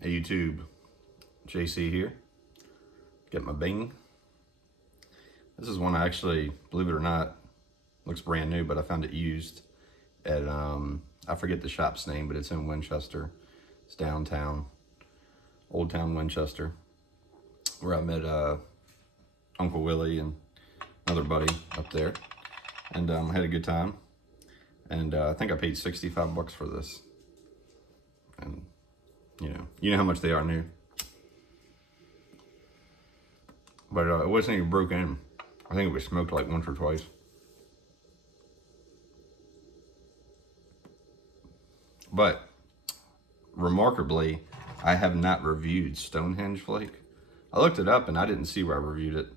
Hey YouTube, JC here. Get my Bing. This is one I actually, believe it or not, looks brand new, but I found it used at, I forget the shop's name, but it's in Winchester. It's downtown, Old Town Winchester, where I met Uncle Willie and another buddy up there. And I had a good time. And I think I paid 65 bucks for this. And you know how much they are new. But it wasn't even broken in. I think it was smoked like once or twice. But remarkably, I have not reviewed Stonehenge flake. I looked it up and I didn't see where I reviewed it.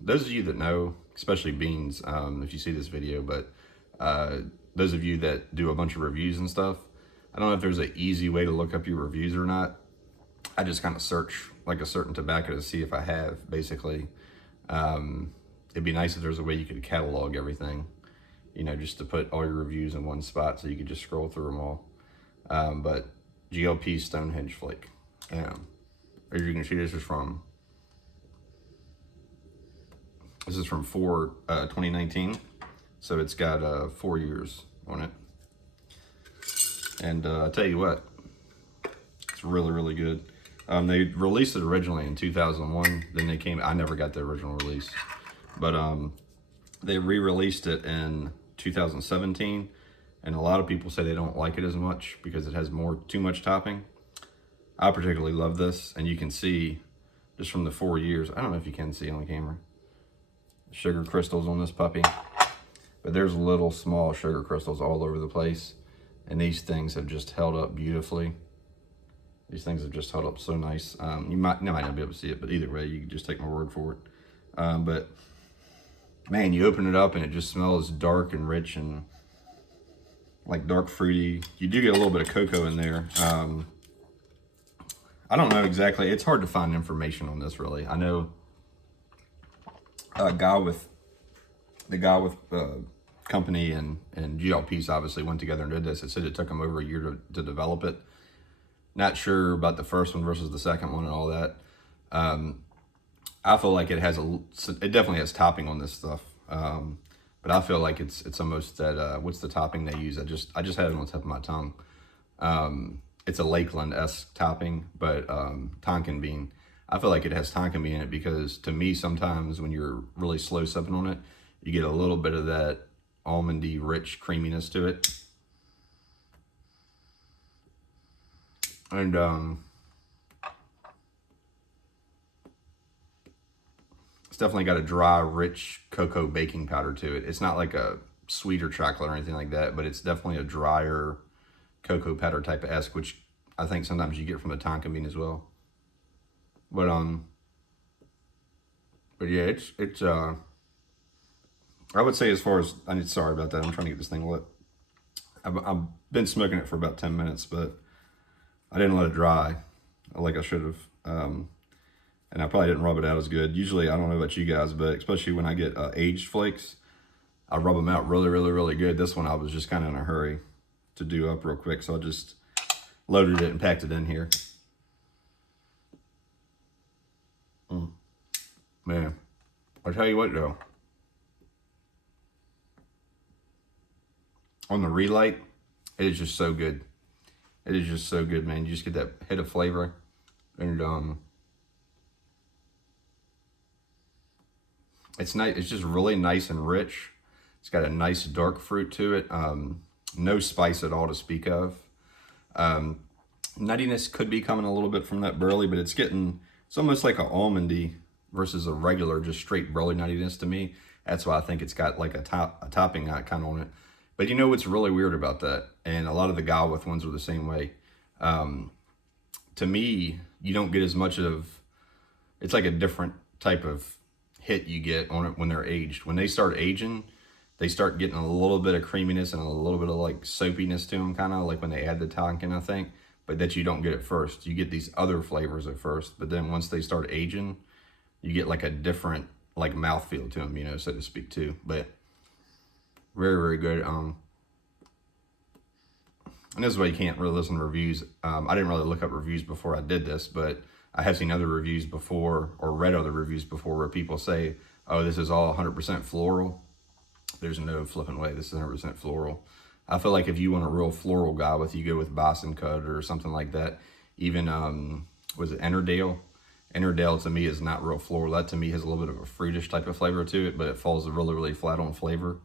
Those of you that know, especially Beans, if you see this video, but those of you that do a bunch of reviews and stuff, I don't know if there's an easy way to look up your reviews or not. I just kind of search like a certain tobacco to see if I have, basically. It'd be nice if there's a way you could catalog everything, just to put all your reviews in one spot so you could just scroll through them all. But Pease Stonehenge flake. As you can see, this is from 2019. So it's got 4 years on it. And I tell you what, it's really, really good. They released it originally in 2001. Then I never got the original release. But they re-released it in 2017. And a lot of people say they don't like it as much because it has too much topping. I particularly love this. And you can see just from the 4 years, I don't know if you can see on the camera, sugar crystals on this puppy. But there's little small sugar crystals all over the place. And these things have just held up beautifully. These things have just held up so nice. You might not be able to see it, but either way, you can just take my word for it. But man, you open it up and it just smells dark and rich and like dark fruity. You do get a little bit of cocoa in there. I don't know exactly. It's hard to find information on this, really. I know the guy with company and GLPs obviously went together and did this. It said it took them over a year to develop it. Not sure about the first one versus the second one and all that. I feel like it definitely has topping on this stuff. But I feel like it's almost that, what's the topping they use? I just had it on the tip of my tongue. It's a Lakeland-esque topping, but Tonkin bean. I feel like it has Tonkin bean in it because to me, sometimes when you're really slow sipping on it, you get a little bit of that almondy, rich creaminess to it. And it's definitely got a dry, rich cocoa baking powder to it. It's not like a sweeter chocolate or anything like that, but it's definitely a drier cocoa powder type of esque, which I think sometimes you get from the Tonkin bean as well. But yeah, it's I would say, as far as, sorry about that, I'm trying to get this thing lit. I've been smoking it for about 10 minutes, but I didn't let it dry like I should have. And I probably didn't rub it out as good. Usually, I don't know about you guys, but especially when I get aged flakes, I rub them out really, really, really good. This one I was just kind of in a hurry to do up real quick, so I just loaded it and packed it in here. Man, I'll tell you what though. On the relight, it is just so good. It is just so good, man. You just get that hit of flavor. And it's nice. It's just really nice and rich. It's got a nice dark fruit to it. No spice at all to speak of. Nuttiness could be coming a little bit from that burley, but it's almost like an almondy versus a regular, just straight burley nuttiness to me. That's why I think it's got like a topping kind of on it. But you know what's really weird about that? And a lot of the Galwith ones are the same way. To me, you don't get as much it's like a different type of hit you get on it when they're aged. When they start aging, they start getting a little bit of creaminess and a little bit of like soapiness to them, kind of like when they add the Tonkin, I think. But that you don't get at first. You get these other flavors at first, but then once they start aging, you get like a different like mouthfeel to them, so to speak too. But very, very good. and this is why you can't really listen to reviews. I didn't really look up reviews before I did this, but I have seen other reviews before, or read other reviews before, where people say, oh, this is all 100% floral. There's no flipping way this is 100% floral. I feel like if you want a real floral guy with, you go with Boston Cut or something like that. Even, was it Ennerdale? Ennerdale to me is not real floral. That to me has a little bit of a fruitish type of flavor to it, but it falls really, really flat on flavor.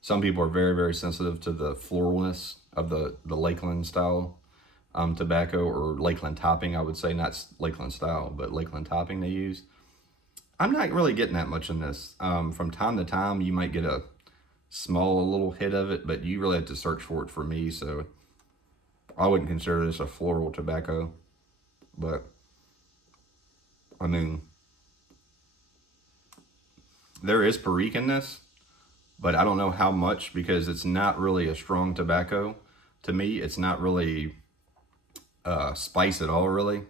Some people are very, very sensitive to the floralness of the Lakeland style tobacco, or Lakeland topping, I would say, not Lakeland style, but Lakeland topping they use. I'm not really getting that much in this. From time to time, you might get a small little hit of it, but you really have to search for it for me, so I wouldn't consider this a floral tobacco. But I mean, there is Perique in this, but I don't know how much, because it's not really a strong tobacco. To me, it's not really spice at all, really.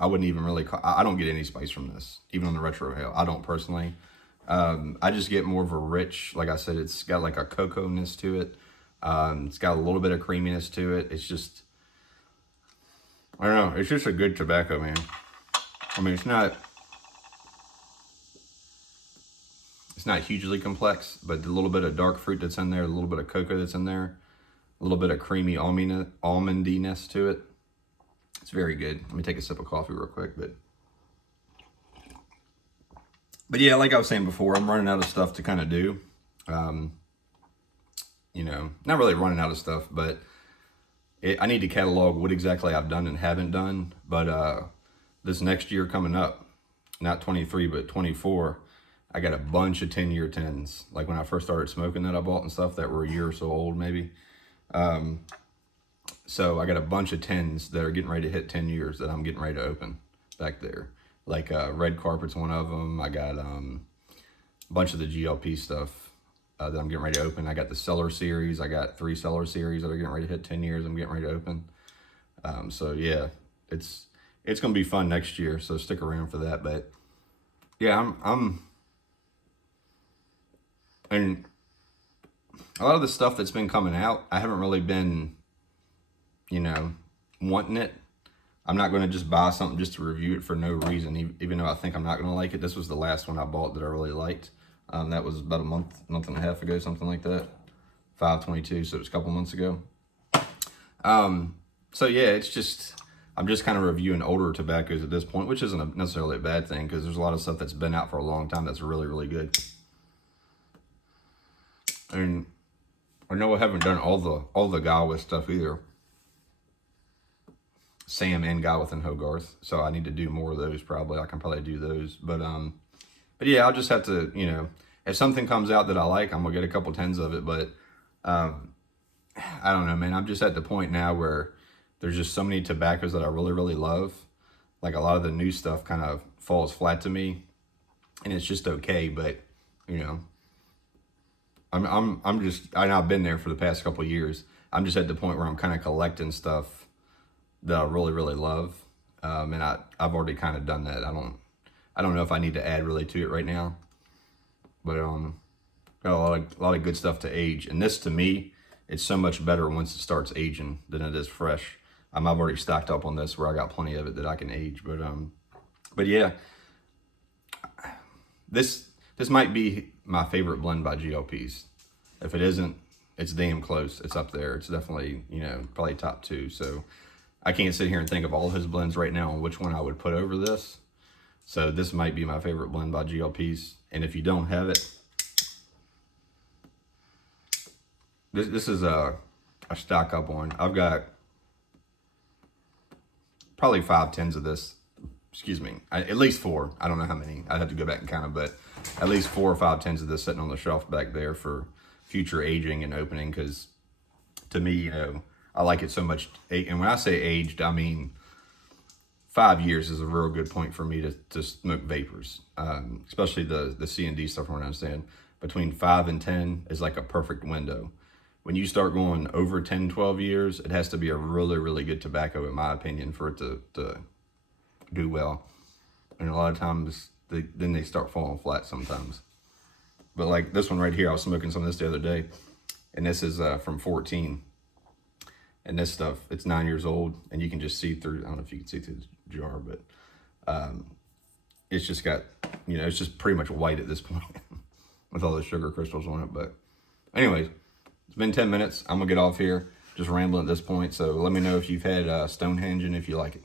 I wouldn't even really I don't get any spice from this, even on the Retro Hail. I don't personally. I just get more of a rich, like I said, it's got like a cocoa-ness to it. It's got a little bit of creaminess to it. It's just, I don't know, it's just a good tobacco, man. I mean, it's not hugely complex, but the little bit of dark fruit that's in there, a little bit of cocoa that's in there, a little bit of creamy almondiness to it. It's very good. Let me take a sip of coffee real quick, but yeah, like I was saying before, I'm running out of stuff to kind of do. You know, not really running out of stuff, but I need to catalog what exactly I've done and haven't done. But this next year coming up, not 23, but 24, I got a bunch of 10-year tins. Like when I first started smoking that I bought and stuff that were a year or so old, maybe. So I got a bunch of tins that are getting ready to hit 10 years that I'm getting ready to open back there. Like Red Carpet's one of them. I got a bunch of the GLP stuff that I'm getting ready to open. I got the Cellar series. I got 3 Cellar series that are getting ready to hit 10 years. I'm getting ready to open. So yeah, it's gonna be fun next year. So stick around for that. But yeah, and a lot of the stuff that's been coming out, I haven't really been, you know, wanting it. I'm not going to just buy something just to review it for no reason, even though I think I'm not going to like it. This was the last one I bought that I really liked. That was about a month and a half ago, something like that. 5/22, so it was a couple months ago. So yeah, it's just, I'm just kind of reviewing older tobaccos at this point, which isn't necessarily a bad thing, because there's a lot of stuff that's been out for a long time that's really, really good. And I know I haven't done all the Galwith stuff either. Sam and Galwith and Hogarth, so I need to do more of those probably. I can probably do those, but yeah, I'll just have to, you know, if something comes out that I like, I'm gonna get a couple tens of it. But I don't know, man. I'm just at the point now where there's just so many tobaccos that I really, really love. Like a lot of the new stuff kind of falls flat to me, and it's just okay. But you know, I'm just, I've been there for the past couple of years. I'm just at the point where I'm kind of collecting stuff that I really, really love. And I've already kind of done that. I don't know if I need to add really to it right now, but got a lot of good stuff to age. And this, to me, it's so much better once it starts aging than it is fresh. I've already stocked up on this where I got plenty of it that I can age. But yeah, this might be my favorite blend by GLPs. If it isn't, it's damn close. It's up there. It's definitely, you know, probably top 2. So I can't sit here and think of all his blends right now and which one I would put over this. So this might be my favorite blend by GLPs. And if you don't have it, this is a stock up one. I've got probably 5 tins of this. Excuse me, at least 4. I don't know how many. I'd have to go back and count them, but at least 4 or 5 tins of this sitting on the shelf back there for future aging and opening. Because to me, you know, I like it so much. And when I say aged, I mean 5 years is a real good point for me to smoke vapors, especially the C and D stuff. From what I understand, between 5 and 10 is like a perfect window. When you start going over 10, 12 years, it has to be a really, really good tobacco, in my opinion, for it to do well. And a lot of times, then they start falling flat sometimes. But like this one right here, I was smoking some of this the other day, and this is from 14. And this stuff, it's 9 years old, and you can just see through. I don't know if you can see through the jar, but it's just got, it's just pretty much white at this point with all the sugar crystals on it. But anyways, it's been 10 minutes. I'm gonna get off here, just rambling at this point. So let me know if you've had Stonehenge and if you like it.